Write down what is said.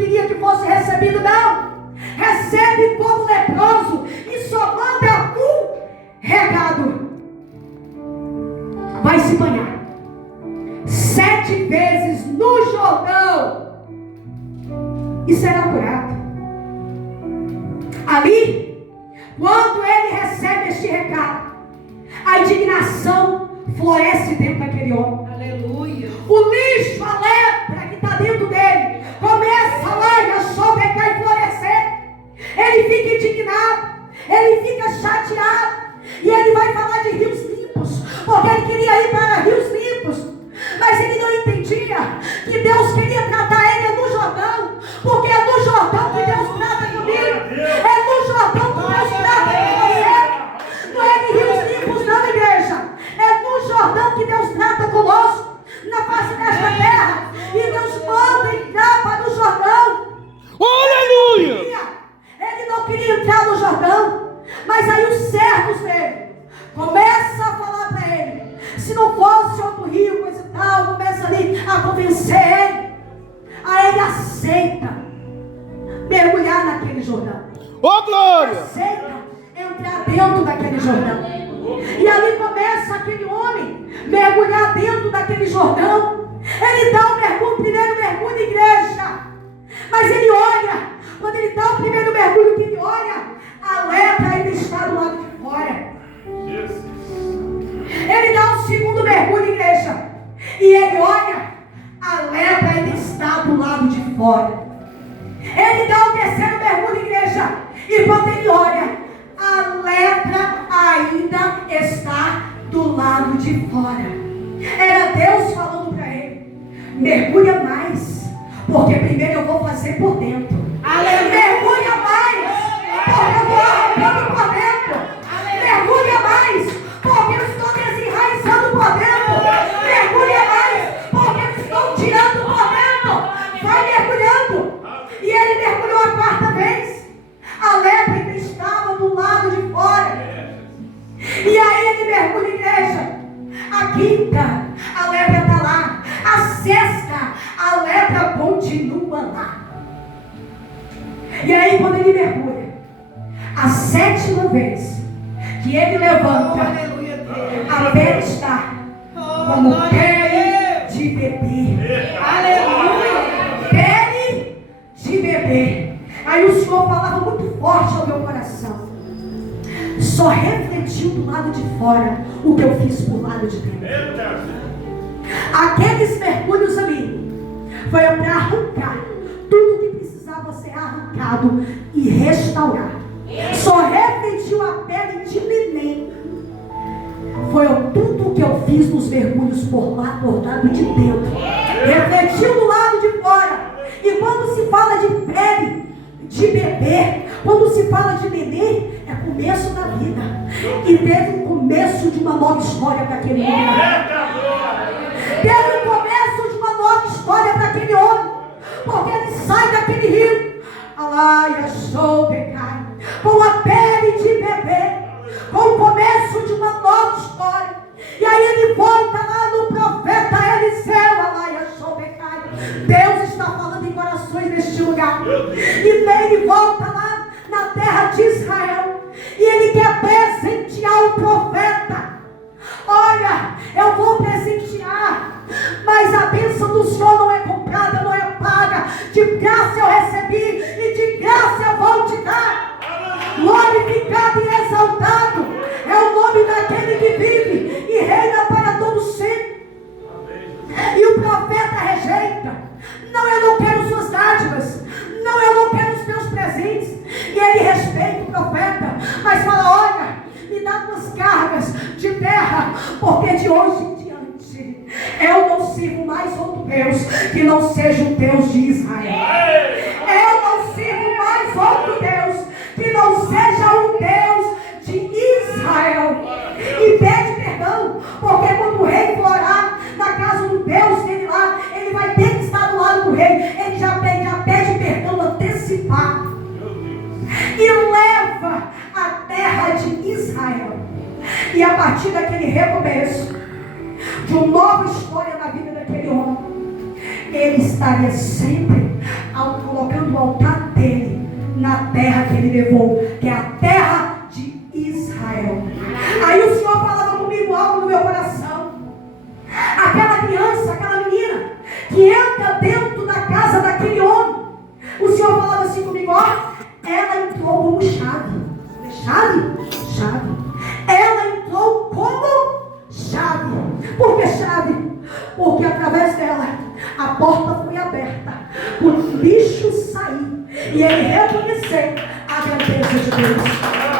queria que fosse recebido, não. Recebe como leproso e só manda um recado: vai se banhar 7 vezes no Jordão e será curado. Ali, quando ele recebe este recado, a indignação floresce dentro daquele homem. Aleluia. O lixo, a lepra que está dentro dele, começa lá e a chover e florescer. Ele fica indignado, ele fica chateado, e ele vai falar de rios limpos, porque ele queria ir para rios limpos, mas ele não entendia que Deus queria tratar ele no Jordão, porque é no Jordão que Deus trata comigo, é no Jordão que Deus trata com você. Não é em rios limpos não, igreja, é no Jordão que Deus trata conosco, na face desta terra, e Deus manda entrar para o Jordão. Aleluia! Ele não queria entrar no Jordão, mas aí os servos dele começam a falar para ele, se não fosse outro rio, coisa e tal, começa ali a convencer ele. Aí ele aceita mergulhar naquele Jordão. Ô glória! Aceita entrar dentro daquele Jordão. E ali começa aquele homem mergulhar dentro daquele Jordão. Ele dá o primeiro mergulho, igreja. Mas ele olha, quando ele dá o primeiro mergulho, que ele olha, a lepra ainda está do lado de fora. Ele dá o segundo mergulho, igreja, e ele olha, a lepra ainda está do lado de fora. Ele dá o terceiro mergulho, igreja, e quando ele olha, a lepra ainda está do lado de fora. Era Deus falando para ele: mergulha mais, porque primeiro eu vou fazer por dentro. Mergulha mais, porque eu vou arrancando por dentro. Mergulha mais, porque eu estou desenraizando por dentro. Mergulha mais, porque eu estou tirando por dentro. Vai mergulhando. E ele mergulhou a quarta vez. A lepra ainda estava do lado de fora. E aí ele mergulha, igreja. A quinta, a lepra está lá. A sexta, a lepra continua lá. E aí quando ele mergulha, a sétima vez que ele levanta, a pele está como pele de bebê. Aleluia! Pele de bebê. Aí o Senhor falava muito forte ao meu coração: só refletiu do lado de fora o que eu fiz por lado de dentro. Aqueles mergulhos ali foi para arrancar tudo que precisava ser arrancado e restaurar. Só refletiu a pele de neném. Foi tudo que eu fiz nos mergulhos por lado de dentro. Refletiu do lado de fora. E quando se fala de pele de bebê, quando se fala de neném, é começo da vida. E teve um começo de uma nova história para aquele homem. Teve um começo de uma nova história para aquele homem. Porque ele sai daquele rio, alaia, sou pecado, com a pele de bebê, com o começo de uma nova história. E aí ele volta lá no profeta Eliseu, alaia, sou pecado. Deus está falando em corações neste lugar. E ele volta lá na terra de Israel, e ele quer presentear o profeta. Olha, eu vou presentear, mas a bênção do Senhor não é comprada, não é paga. De graça eu recebi e de graça eu vou te dar. Glorificado e exaltado é o nome daquele que vive e reina para todo sempre. E o profeta rejeita: não, eu não quero suas dádivas, não, eu não quero os teus presentes. E ele respeita o profeta, mas fala: olha, me dá tuas cargas de terra, porque de hoje em diante eu não sirvo mais outro Deus que não seja o Deus de Israel. Eu não sirvo mais outro Deus que não seja o Deus de Israel. E pede perdão, porque quando o rei for orar na casa do Deus dele lá, ele vai ter que estar do lado do rei. Ele já pede perdão antecipado e leva a terra de Israel. E a partir daquele recomeço de uma nova história na vida daquele homem, ele estaria sempre colocando ele levou, que é a terra de Israel. Aí o Senhor falava comigo algo no meu coração. Aquela criança, aquela menina, que entra dentro da casa daquele homem, o Senhor falava assim comigo, ó, ela entrou como chave. Chave? Chave. Ela entrou como chave. Por que chave? Porque através dela a porta foi aberta para o bicho sair e ele reconhecer a grandeza de Deus.